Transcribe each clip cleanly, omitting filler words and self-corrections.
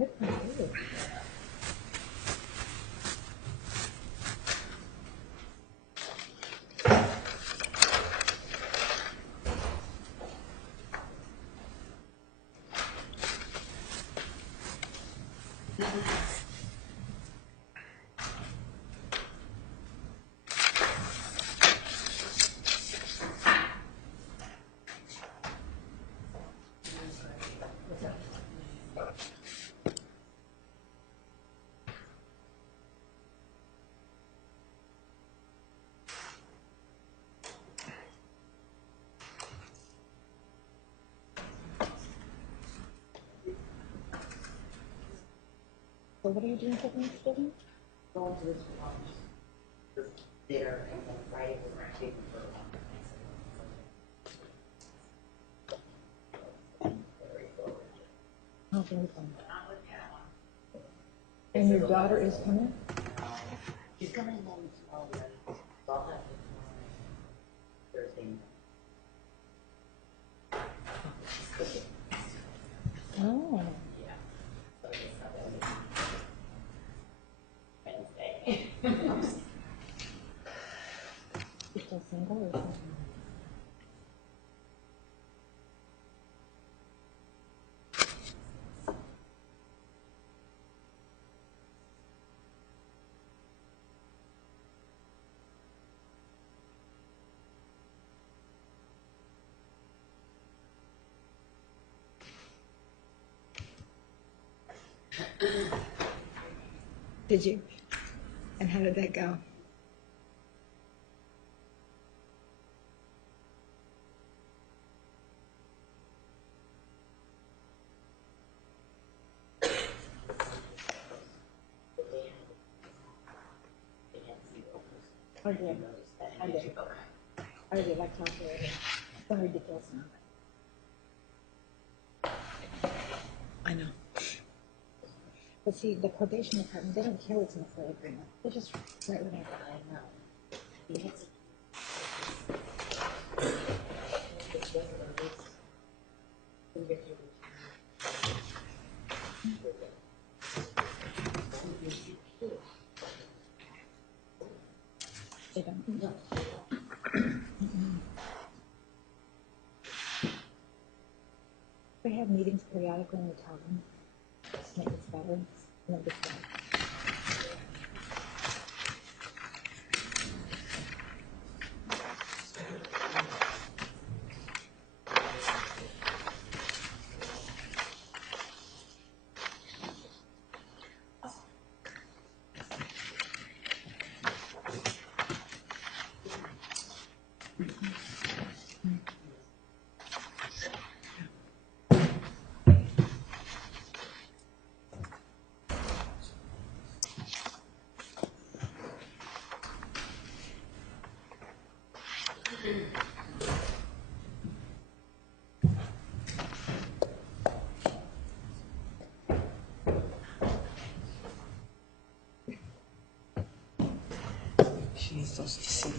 Good for you. So what are you doing for Thanksgiving? Going to this dinner and then Friday we're taking for Oh, very fun. And your daughter is coming? She's coming home tomorrow night. So I'll have her tomorrow night, Thursday night. Oh. Yeah. So I guess that Wednesday. You're still single or something? Did you? And how did that go? I did. I did. I did. I talked to her. Some ridiculous number. I know. But see, the probation department, they don't care what's in the play agreement. They just write whatever. I know. Yes. They don't. No. We have meetings periodically and we tell them to make this better. And then this better. She's so silly.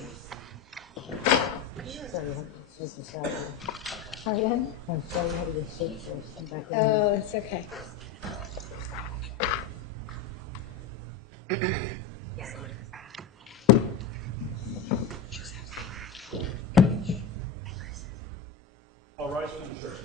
Sorry, this is Saturday. Pardon? I'm sorry I had to get sick, so I'm back in. Oh, it's okay. All rise for the church.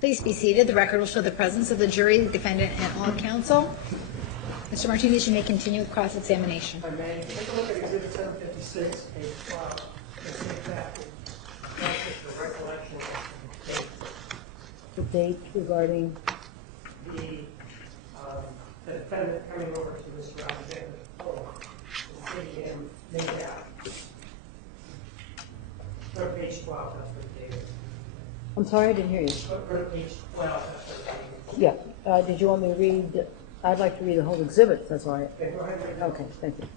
Please be seated. The record will show the presence of the jury, the defendant, and all counsel. Mr. Martinez, you may continue with cross-examination. I may take a look at Exhibit 756, page 12. And see if that that's just a recollection of the case. The date regarding The defendant coming over to Mr. Alexander's home and seeing him made out. Go to page 12, that's what the date is. I'm sorry, I didn't hear you. Go to page 12, that's Yeah, did you want me to read, I'd like to read the whole exhibit, if that's all right. Okay, go ahead. and read it. Okay, thank you.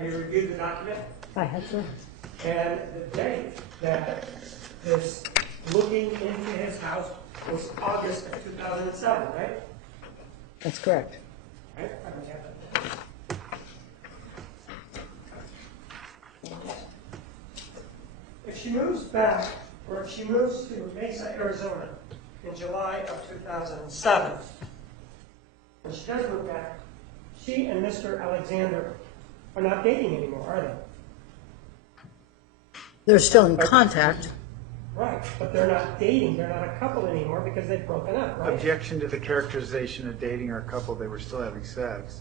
Have you reviewed the document? I have, sir. And the date that this looking into his house was August of 2007, right? That's correct. Right? I don't have that. If she moves back, or if she moves to Mesa, Arizona in July of 2007, when she does move back, she and Mr. Alexander are not dating anymore, are they? They're still in contact. Right, but they're not dating, they're not a couple anymore because they've broken up, right? Objection to the characterization of dating or a couple, they were still having sex.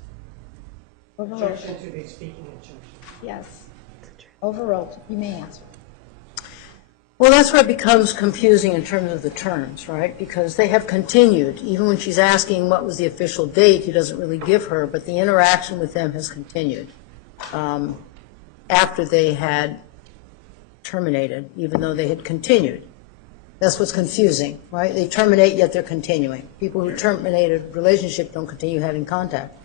Overruled. Objection to the speaking injunction. Yes. Overruled. You may answer. Well, that's where it becomes confusing in terms of the terms, right? Because they have continued. Even when she's asking what was the official date, he doesn't really give her, but the interaction with them has continued after they had terminated, even though they had continued. That's what's confusing, right? They terminate, yet they're continuing. People who terminate a relationship don't continue having contact.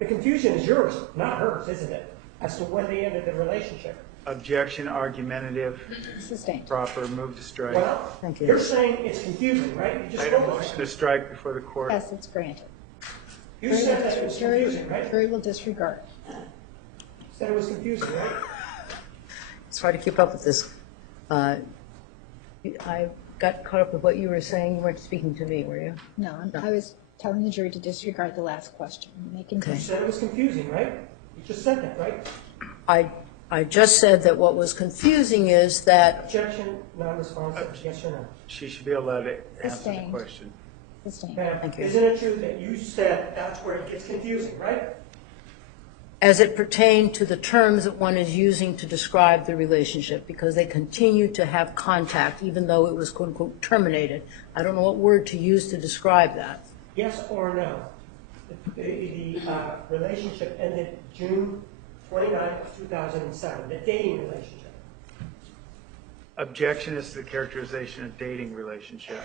The confusion is yours, not hers, isn't it? As to when they ended the relationship. Objection, argumentative, Sustained. proper, move to strike. Well, Thank you. you're saying it's confusing, right? You I just had a spoke motion of to it. strike before the court. Yes, it's granted. You said that it was confusing, right? Jury will disregard. Said it was confusing, right? It's hard to keep up with this. I got caught up with what you were saying. You weren't speaking to me, were you? No, I was telling the jury to disregard the last question. They can You said it was confusing, right? You just said that, right? I just said that what was confusing is that Objection, non-responsive, yes or no? She should be allowed to answer the Sustained. question. Sustained. Ma'am, Thank you. isn't it true that you said that's where it gets confusing, right? as it pertained to the terms that one is using to describe the relationship, because they continue to have contact even though it was quote unquote terminated. I don't know what word to use to describe that. Yes or no? The relationship ended June 29th of 2007, the dating relationship. Objection is to the characterization of dating relationship.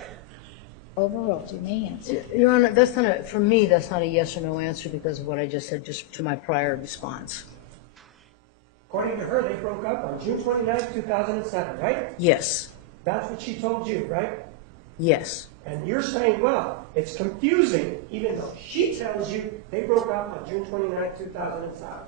Overruled. You may answer. Your Honor, that's not a, for me, that's not a yes or no answer because of what I just said, just to my prior response. According to her, they broke up on June 29th, 2007, right? Yes. That's what she told you, right? Yes. And you're saying, well, it's confusing, even though she tells you they broke up on June 29th, 2007.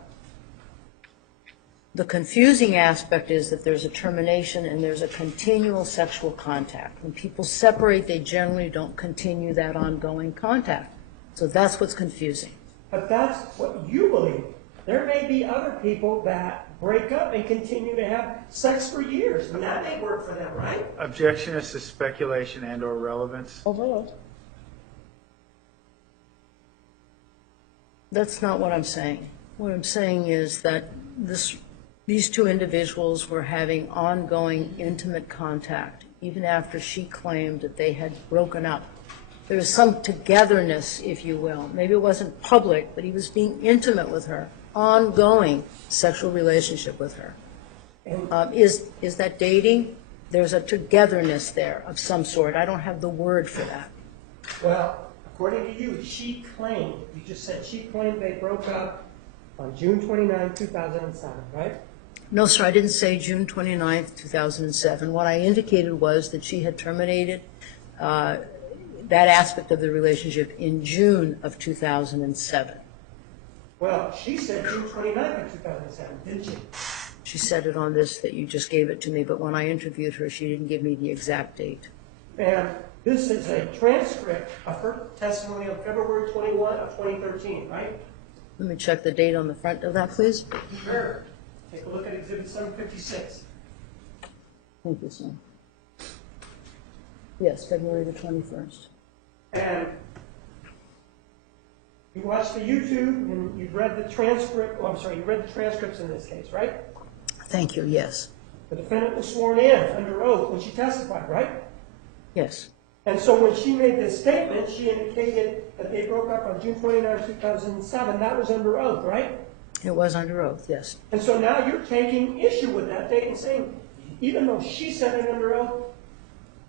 The confusing aspect is that there's a termination and there's a continual sexual contact. When people separate, they generally don't continue that ongoing contact. So that's what's confusing. But that's what you believe. There may be other people that break up and continue to have sex for years, and that may work for them, right? Objection is to speculation and or relevance. Overruled. That's not what I'm saying. What I'm saying is that these two individuals were having ongoing intimate contact, even after she claimed that they had broken up. There was some togetherness, if you will. Maybe it wasn't public, but he was being intimate with her, ongoing sexual relationship with her. Is that dating? There's a togetherness there of some sort. I don't have the word for that. Well, according to you, she claimed, you just said she claimed they broke up on June 29, 2007, right? No, sir, I didn't say June 29th, 2007. What I indicated was that she had terminated that aspect of the relationship in June of 2007. Well, she said June 29th of 2007, didn't she? She said it on this that you just gave it to me, but when I interviewed her, she didn't give me the exact date. And this is a transcript of her testimony on February 21 of 2013, right? Let me check the date on the front of that, please. Sure. Take a look at Exhibit 756. Thank you, sir. Yes, February the 21st. And you watched the YouTube and you've read the transcript, you read the transcripts in this case, right? Thank you, yes. The defendant was sworn in under oath when she testified, right? Yes. And so when she made this statement, she indicated that they broke up on June 29, 2007. That was under oath, right? It was under oath, yes. And so now you're taking issue with that date and saying, even though she said it under oath,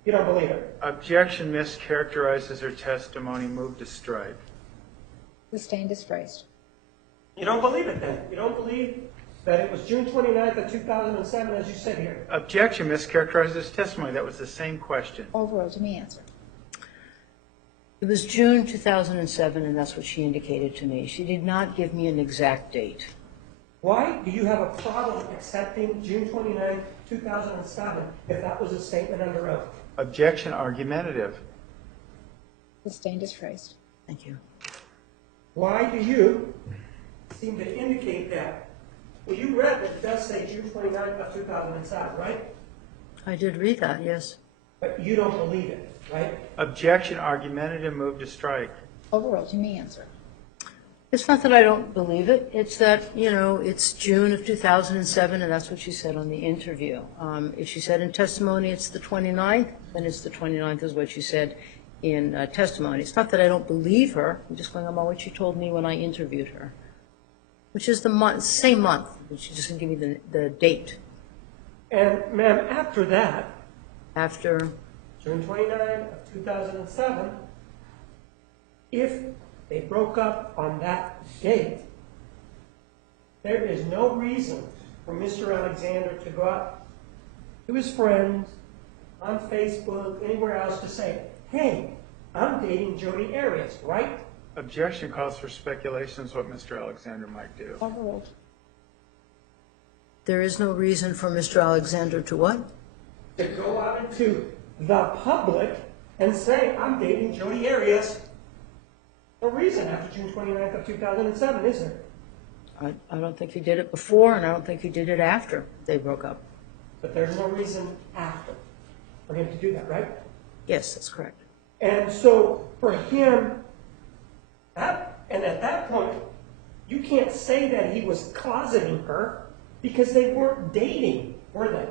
you don't believe it. Objection mischaracterizes her testimony. Move to strike. Sustained is phrased. You don't believe it then. You don't believe that it was June 29th of 2007 as you said here. Objection mischaracterizes testimony. That was the same question. Overruled. You may answer. It was June 2007, and that's what she indicated to me. She did not give me an exact date. Why do you have a problem accepting June 29th, 2007 if that was a statement under oath? Objection argumentative. Sustained is phrased. Thank you. Why do you seem to indicate that? Well, you read that it does say June 29th of 2007, right? I did read that, yes. but you don't believe it, right? Objection, argumentative, move to strike. Overruled. You may answer. It's not that I don't believe it. It's that, it's June of 2007, and that's what she said on the interview. If she said in testimony it's the 29th, then it's the 29th is what she said in testimony. It's not that I don't believe her. I'm just going on by what she told me when I interviewed her, which is the same month. She just didn't give me the date. And ma'am, after that, After, June 29 of 2007, if they broke up on that date, there is no reason for Mr. Alexander to go out to his friends on Facebook, anywhere else to say, hey, I'm dating Jodi Arias, right? Objection calls for speculations what Mr. Alexander might do. Overruled. there is no reason for Mr. Alexander to what? To go out into the public and say, I'm dating Jodi Arias. No reason after June 29th of 2007, is there? I don't think he did it before, and I don't think he did it after they broke up. But there's no reason after for him to do that, right? Yes, that's correct. And so for him, and at that point, you can't say that he was closeting her because they weren't dating, were they?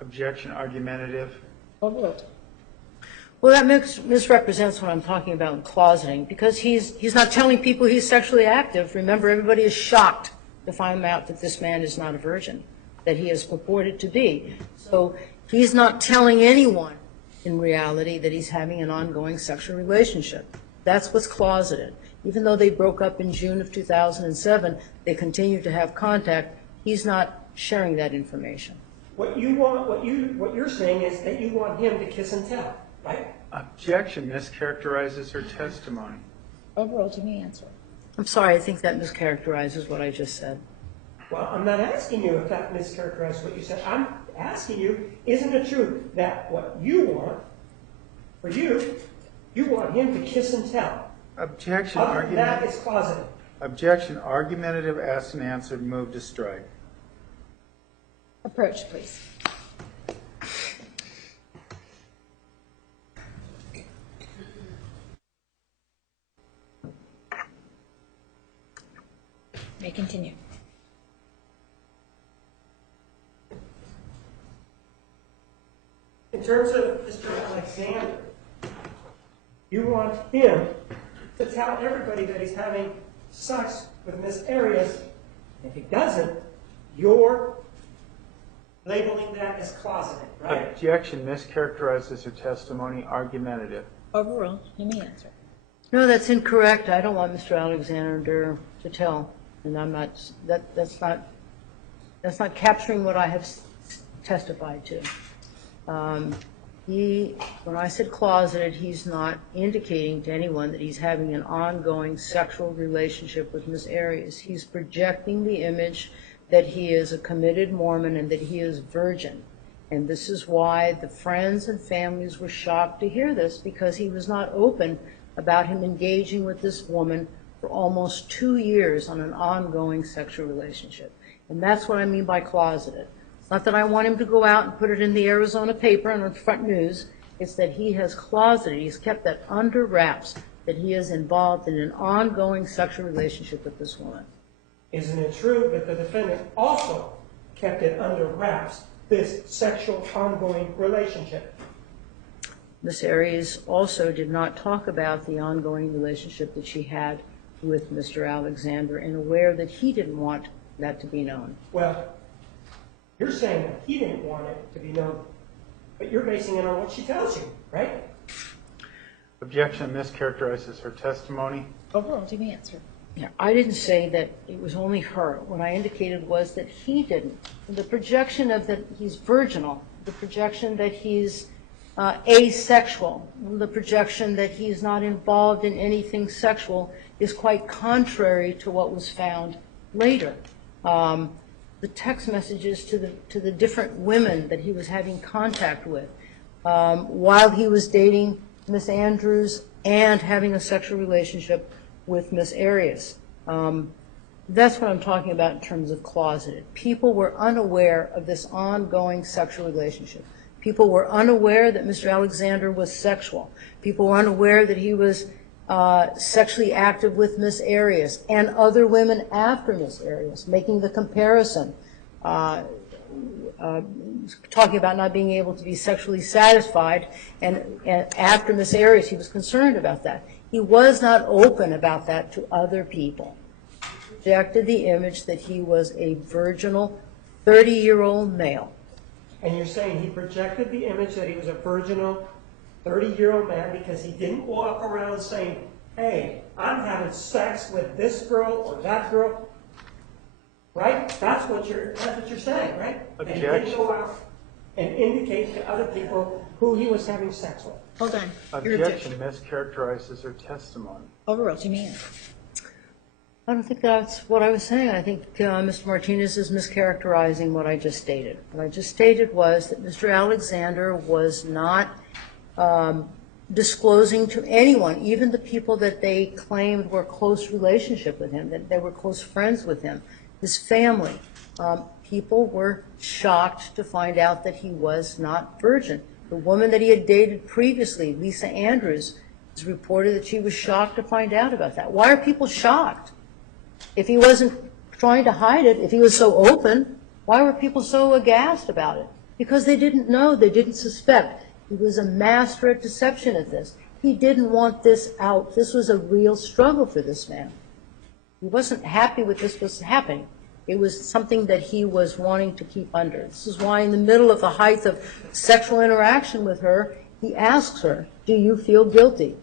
Objection, argumentative. Overruled. Well, that misrepresents what I'm talking about in closeting, because he's not telling people he's sexually active. Remember, everybody is shocked to find out that this man is not a virgin, that he is purported to be. So he's not telling anyone in reality that he's having an ongoing sexual relationship. That's what's closeted. Even though they broke up in June of 2007, they continue to have contact. He's not sharing that information. What you're saying is that you want him to kiss and tell, right? Objection mischaracterizes her testimony. Overruled. You may answer. I'm sorry, I think that mischaracterizes what I just said. Well, I'm not asking you if that mischaracterizes what you said. I'm asking you, isn't it true that what you want, for you want him to kiss and tell? Objection, Other than that, argument. it's closeted. Objection, argumentative, asked and answered, move to strike. Approach, please. May continue. In terms of Mr. Alexander, you want him to tell everybody that he's having sex with Miss Arias. If he doesn't, you're labeling that as closeted, right? Objection mischaracterizes her testimony, argumentative. Overruled. You may answer. No, that's incorrect. I don't want Mr. Alexander to tell, and I'm not. That's not capturing what I have testified to. When I said closeted, he's not indicating to anyone that he's having an ongoing sexual relationship with Miss Arias. He's projecting the image that he is a committed Mormon and that he is virgin. And this is why the friends and families were shocked to hear this, because he was not open about him engaging with this woman for almost 2 years on an ongoing sexual relationship. And that's what I mean by closeted. It's not that I want him to go out and put it in the Arizona paper and on front news. It's that he has closeted, he's kept that under wraps, that he is involved in an ongoing sexual relationship with this woman. Isn't it true that the defendant also kept it under wraps, this sexual ongoing relationship? Miss Arias also did not talk about the ongoing relationship that she had with Mr. Alexander, and aware that he didn't want that to be known. Well, you're saying that he didn't want it to be known, but you're basing it on what she tells you, right? Objection mischaracterizes her testimony. Overruled. You may answer. Yeah, I didn't say that it was only her. What I indicated was that he didn't. The projection of that he's virginal, the projection that he's asexual, the projection that he's not involved in anything sexual is quite contrary to what was found later. The text messages to the different women that he was having contact with while he was dating Miss Andrews and having a sexual relationship with Miss Arias. That's what I'm talking about in terms of closeted. People were unaware of this ongoing sexual relationship. People were unaware that Mr. Alexander was sexual. People were unaware that he was sexually active with Miss Arias and other women after Miss Arias, making the comparison, talking about not being able to be sexually satisfied, and after Miss Arias, he was concerned about that. He was not open about that to other people. He projected the image that he was a virginal 30-year-old male. And you're saying he projected the image that he was a virginal 30-year-old man because he didn't walk around saying, hey, I'm having sex with this girl or that girl, right? That's what you're saying, right? And he didn't go out and indicate to other people who he was having sex with. Hold on. Objection mischaracterizes her testimony. Overruled. You may answer. I don't think that's what I was saying. I think Mr. Martinez is mischaracterizing what I just stated. What I just stated was that Mr. Alexander was not disclosing to anyone, even the people that they claimed were close relationship with him, that they were close friends with him, his family. People were shocked to find out that he was not virgin. The woman that he had dated previously, Lisa Andrews, it's reported that she was shocked to find out about that. Why are people shocked? If he wasn't trying to hide it, if he was so open, why were people so aghast about it? Because they didn't know, they didn't suspect. He was a master at deception at this. He didn't want this out. This was a real struggle for this man. He wasn't happy with this was happening. It was something that he was wanting to keep under. This is why in the middle of the height of sexual interaction with her, he asks her, do you feel guilty?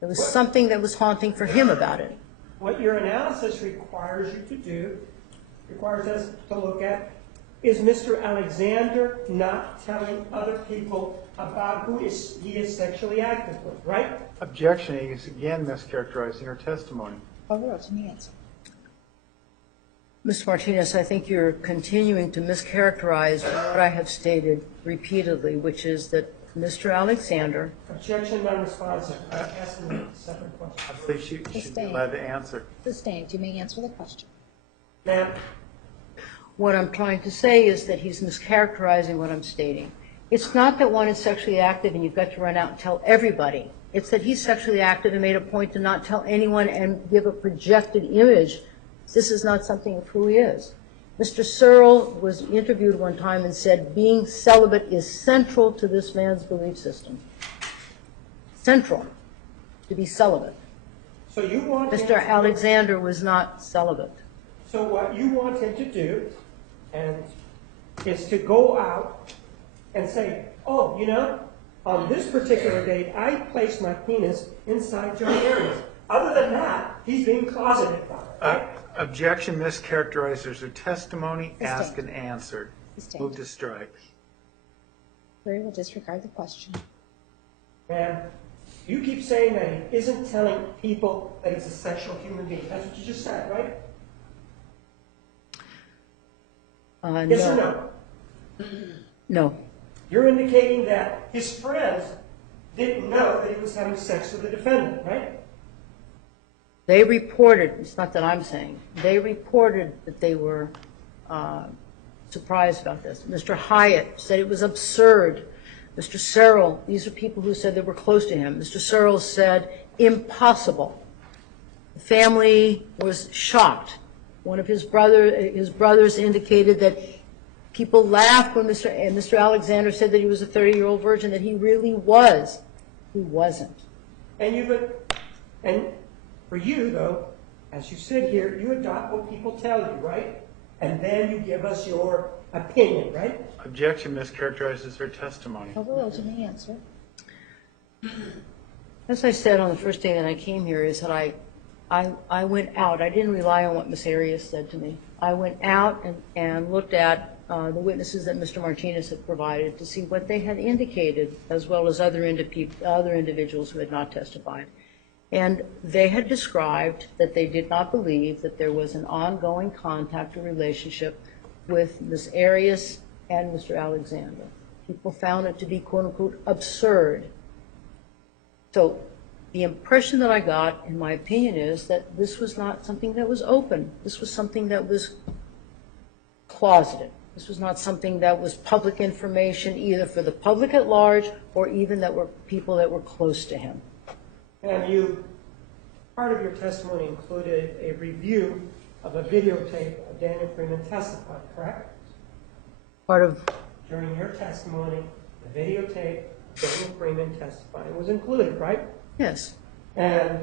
There was something that was haunting for him about it. What your analysis requires you to do, requires us to look at, is Mr. Alexander not telling other people about who he is sexually active with, right? Objection, he is again mischaracterizing her testimony. Overruled. You may answer. Ms. Martinez, I think you're continuing to mischaracterize what I have stated repeatedly, which is that Mr. Alexander. Objection non-responsive. I'm asking a separate question. I believe she should be allowed to answer. Sustained. You may answer the question. Ma'am? What I'm trying to say is that he's mischaracterizing what I'm stating. It's not that one is sexually active and you've got to run out and tell everybody. It's that he's sexually active and made a point to not tell anyone and give a projected image. This is not something of who he is. Mr. Searle was interviewed one time and said being celibate is central to this man's belief system. Central to be celibate. So you want Mr. Alexander was not celibate. So what you want him to do is to go out and say, oh, you know, on this particular date, I placed my penis inside Jodi Arias. Other than that, he's being closeted about it, right? Objection mischaracterizes her testimony, Sustained. asked and answered. Sustained. Move to strike. Jury will disregard the question. And you keep saying that he isn't telling people that he's a sexual human being. That's what you just said, right? Yes or no? No. You're indicating that his friends didn't know that he was having sex with the defendant, right? They reported, it's not that I'm saying, they reported that they were surprised about this. Mr. Hyatt said it was absurd. Mr. Searle, these are people who said they were close to him. Mr. Searle said impossible. The family was shocked. One of his brothers indicated that people laughed when Mr. Alexander said that he was a 30-year-old virgin, that he really was. He wasn't. And for you, though, as you sit here, you adopt what people tell you, right? And then you give us your opinion, right? Objection mischaracterizes her testimony. Overruled. You may answer. As I said on the first day that I came here, is that I went out. I didn't rely on what Ms. Arias said to me. I went out and looked at the witnesses that Mr. Martinez had provided to see what they had indicated, as well as other individuals who had not testified. And they had described that they did not believe that there was an ongoing contact or relationship with Ms. Arias and Mr. Alexander. People found it to be, quote unquote, absurd. So the impression that I got, in my opinion, is that this was not something that was open. This was something that was closeted. This was not something that was public information, either for the public at large or even that were people that were close to him. And part of your testimony included a review of a videotape of Daniel Freeman testifying, correct? During your testimony, the videotape of Daniel Freeman testifying was included, right? Yes. And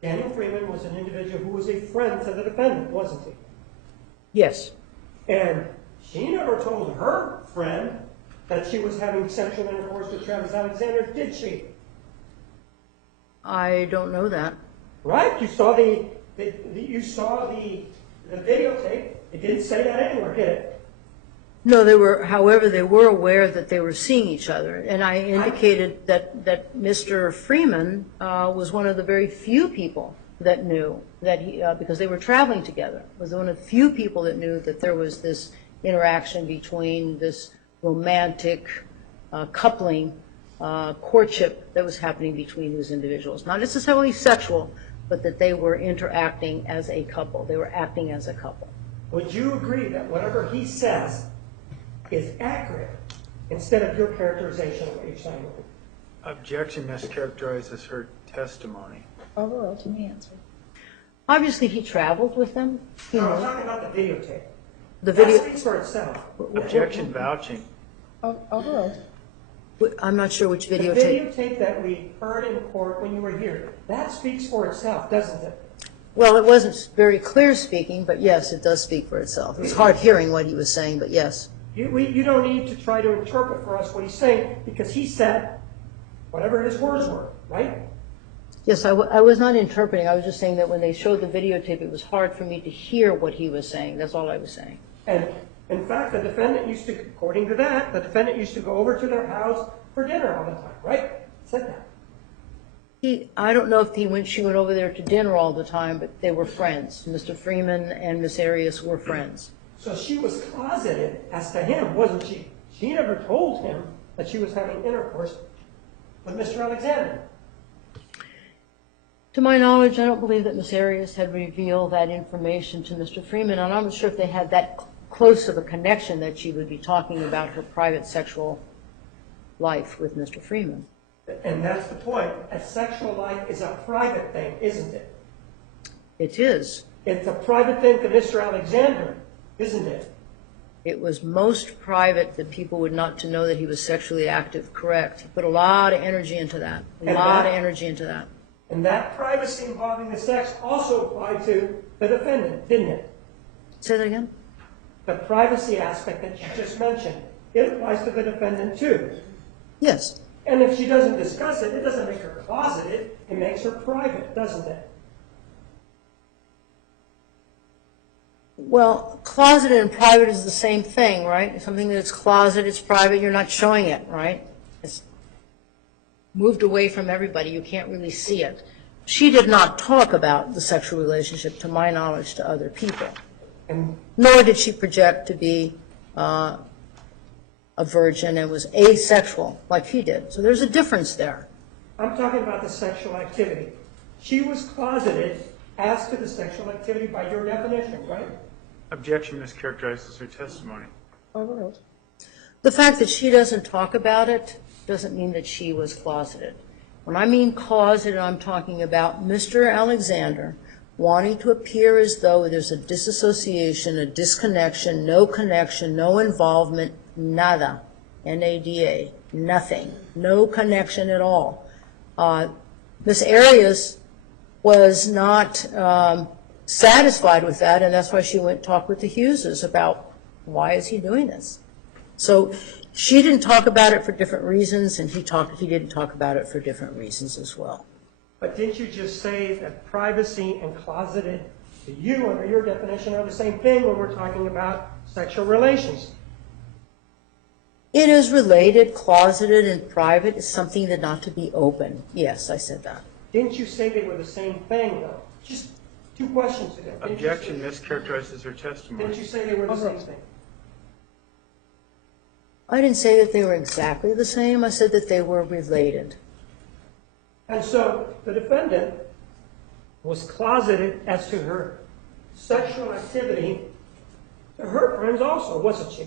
Daniel Freeman was an individual who was a friend to the defendant, wasn't he? Yes. And she never told her friend that she was having sexual intercourse with Travis Alexander, did she? I don't know that. Right? You saw the videotape. It didn't say that anywhere, did it? No, however, they were aware that they were seeing each other. And I indicated that Mr. Freeman was one of the very few people that knew that because they were traveling together, was one of the few people that knew that there was this interaction between this romantic coupling, courtship that was happening between these individuals. Not necessarily sexual, but that they were interacting as a couple. They were acting as a couple. Would you agree that whatever he says is accurate instead of your characterization of what you're saying? Objection mischaracterizes her testimony. Overruled, to me answer. Obviously, he traveled with them. No, I'm talking about the videotape. The video. That speaks for itself. Objection vouching. Overruled. I'm not sure which The videotape. videotape that we heard in court when you were here, that speaks for itself, doesn't it? Well, it wasn't very clear speaking, but yes, it does speak for itself. It was hard hearing what he was saying, but yes. You don't need to try to interpret for us what he's saying, because he said whatever his words were, right? Yes, I was not interpreting. I was just saying that when they showed the videotape, it was hard for me to hear what he was saying. That's all I was saying. And in fact, the defendant used to, according to that, the defendant used to go over to their house for dinner all the time, right? Said that. I don't know if she went over there to dinner all the time, but they were friends. Mr. Freeman and Miss Arias were friends. So she was closeted as to him, wasn't she? She never told him that she was having intercourse with Mr. Alexander. To my knowledge, I don't believe that Miss Arias had revealed that information to Mr. Freeman, and I'm not sure if they had that close of a connection that she would be talking about her private sexual life with Mr. Freeman. And that's the point. A sexual life is a private thing, isn't it? It is. It's a private thing to Mr. Alexander, isn't it? It was most private that people would not to know that he was sexually active, correct. He put a lot of energy into that, And that privacy involving the sex also applied to the defendant, didn't it? Say that again? The privacy aspect that you just mentioned, it applies to the defendant too. Yes. And if she doesn't discuss it, it doesn't make her closeted, it makes her private, doesn't it? Well, closeted and private is the same thing, right? Something that's closeted, it's private, you're not showing it, right? It's moved away from everybody, you can't really see it. She did not talk about the sexual relationship, to my knowledge, to other people. Nor did she project to be a virgin and was asexual like he did. So there's a difference there. I'm talking about the sexual activity. She was closeted as to the sexual activity by your definition, right? Objection mischaracterizes her testimony. Overruled. The fact that she doesn't talk about it doesn't mean that she was closeted. When I mean closeted, I'm talking about Mr. Alexander wanting to appear as though there's a disassociation, a disconnection, no involvement, nada, N-A-D-A, nothing, no connection at all. Miss Arias was not satisfied with that, and that's why she went and talked with the Hugheses about why is he doing this. So she didn't talk about it for different reasons, and he didn't talk about it for different reasons as well. But didn't you just say that privacy and closeted to you, under your definition, are the same thing when we're talking about sexual relations? It is related, closeted and private is something that not to be open. Yes, I said that. Didn't you say they were the same thing, though? Just two questions ago. Objection mischaracterizes her testimony. Didn't you say they were the same thing? I didn't say that they were exactly the same. I said that they were related. And so the defendant was closeted as to her sexual activity her friends also, wasn't she?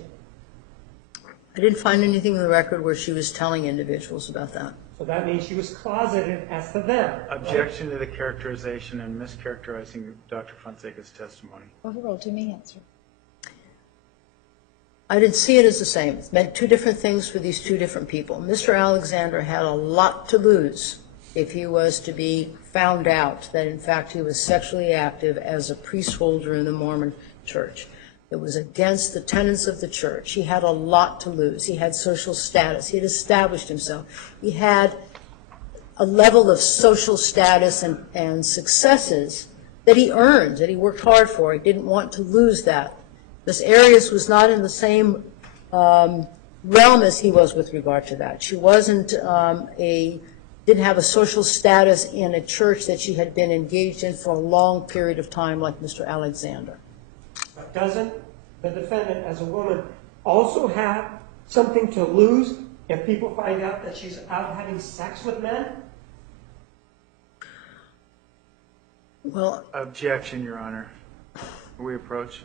I didn't find anything in the record where she was telling individuals about that. So that means she was closeted as to them. Objection to the characterization and mischaracterizing Dr. Fonseca's testimony. Overruled. You may answer. I didn't see it as the same. It meant two different things for these two different people. Mr. Alexander had a lot to lose if he was to be found out that, in fact, he was sexually active as a priest holder in the Mormon church. It was against the tenets of the church. He had a lot to lose. He had social status. He had established himself. He had a level of social status and successes that he earned, that he worked hard for. He didn't want to lose that. Miss Arias was not in the same realm as he was with regard to that. She wasn't didn't have a social status in a church that she had been engaged in for a long period of time like Mr. Alexander. But doesn't the defendant, as a woman, also have something to lose if people find out that she's out having sex with men? Well, Objection, Your Honor. We approach.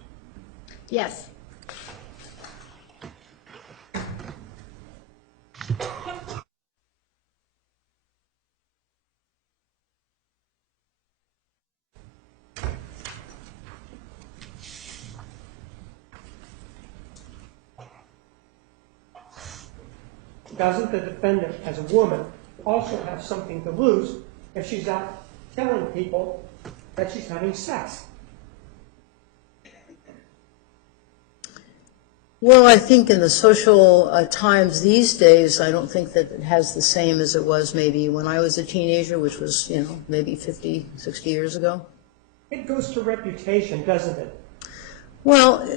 Yes. Doesn't the defendant, as a woman, also have something to lose if she's out telling people that she's having sex? well, I think in the social times these days, I don't think that it has the same as it was maybe when I was a teenager, which was, maybe 50, 60 years ago. It goes to reputation, doesn't it? Well,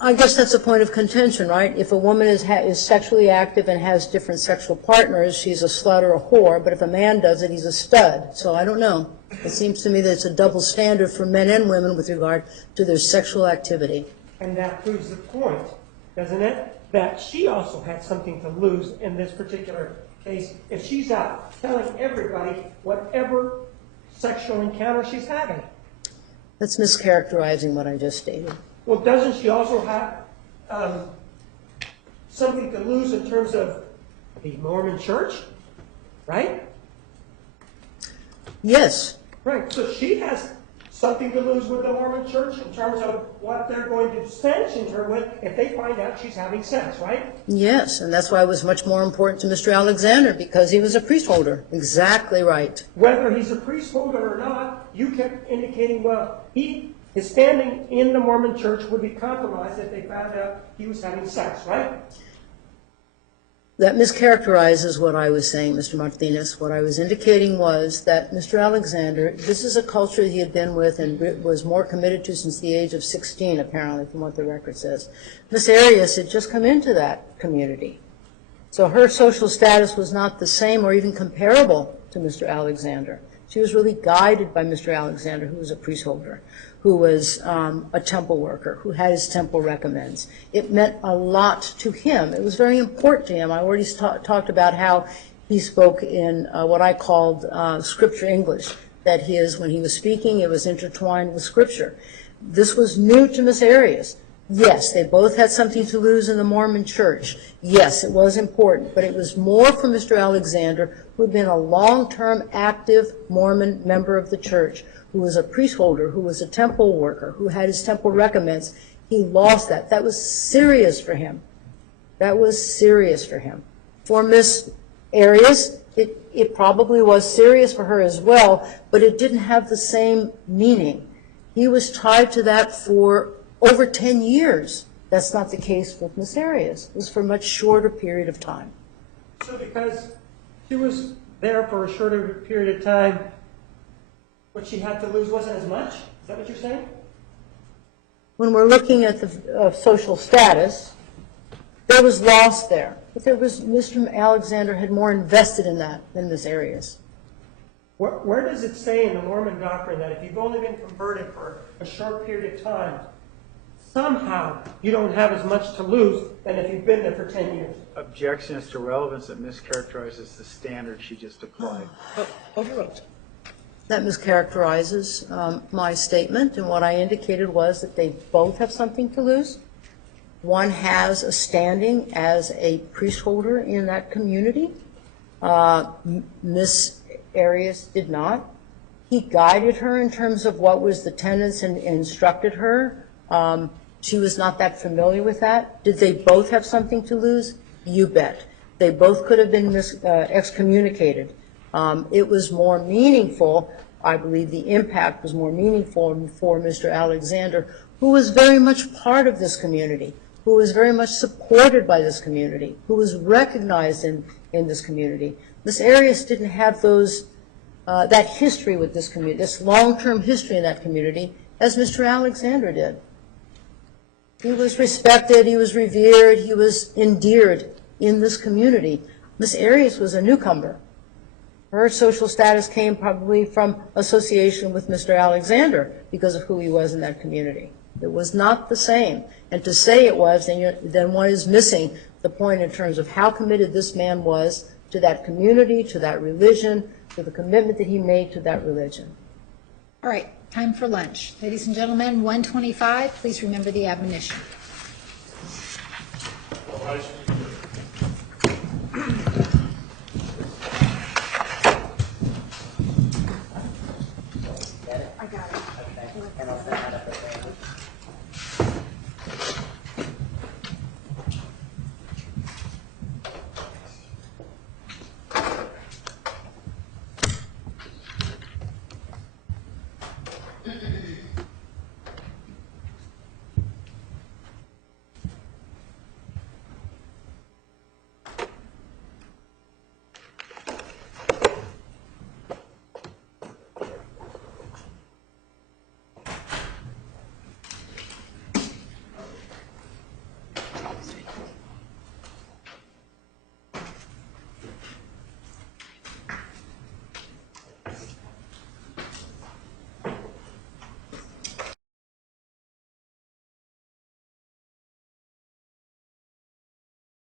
I guess that's a point of contention, right? If a woman is sexually active and has different sexual partners, she's a slut or a whore, but if a man does it, he's a stud. So I don't know. It seems to me that it's a double standard for men and women with regard to their sexual activity. And that proves the point, doesn't it? That she also had something to lose in this particular case if she's out telling everybody whatever sexual encounter she's having. That's mischaracterizing what I just stated. Well, doesn't she also have something to lose in terms of the Mormon church? Right? Yes. Right. So she has something to lose with the Mormon church in terms of what they're going to sanction her with if they find out she's having sex, right? Yes, and that's why it was much more important to Mr. Alexander, because he was a priest holder. Exactly right. Whether he's a priest holder or not, you kept indicating, well, his standing in the Mormon church would be compromised if they found out he was having sex, right? That mischaracterizes what I was saying, Mr. Martinez. What I was indicating was that Mr. Alexander, this is a culture he had been with and was more committed to since the age of 16, apparently, from what the record says. Miss Arias had just come into that community. So her social status was not the same or even comparable to Mr. Alexander. She was really guided by Mr. Alexander, who was a priest holder, who was a temple worker, who had his temple recommends. It meant a lot to him. It was very important to him. I already talked about how he spoke in what I called scripture English, that when he was speaking, it was intertwined with scripture. This was new to Miss Arias. Yes, they both had something to lose in the Mormon church. Yes, it was important, but it was more for Mr. Alexander, who had been a long-term active Mormon member of the church, who was a priest holder, who was a temple worker, who had his temple recommends. He lost that. That was serious for him. That was serious for him. For Miss Arias, it probably was serious for her as well, but it didn't have the same meaning. He was tied to that for over 10 years. That's not the case with Miss Arias. It was for a much shorter period of time. So because she was there for a shorter period of time, what she had to lose wasn't as much? Is that what you're saying? When we're looking at the social status, there was loss there. But Mr. Alexander had more invested in that than Miss Arias. Where does it say in the Mormon doctrine that if you've only been converted for a short period of time, somehow you don't have as much to lose than if you've been there for 10 years? Objection is to relevance that mischaracterizes the standard she just applied. Overruled. That mischaracterizes my statement, and what I indicated was that they both have something to lose. One has a standing as a priest holder in that community. Miss Arias did not. He guided her in terms of what was the tenets and instructed her. She was not that familiar with that. Did they both have something to lose? You bet. They both could have been excommunicated. It was more meaningful, I believe the impact was more meaningful for Mr. Alexander, who was very much part of this community, who was very much supported by this community, who was recognized in this community. Miss Arias didn't have that history with this community, this long-term history in that community, as Mr. Alexander did. He was respected, he was revered, he was endeared in this community. Miss Arias was a newcomer. Her social status came probably from association with Mr. Alexander because of who he was in that community. It was not the same. And to say it was, then one is missing the point in terms of how committed this man was to that community, to that religion, to the commitment that he made to that religion. All right, time for lunch. Ladies and gentlemen, 1:25, please remember the admonition. All rise for the church. Get it? I got it. Okay. And I'll send that up.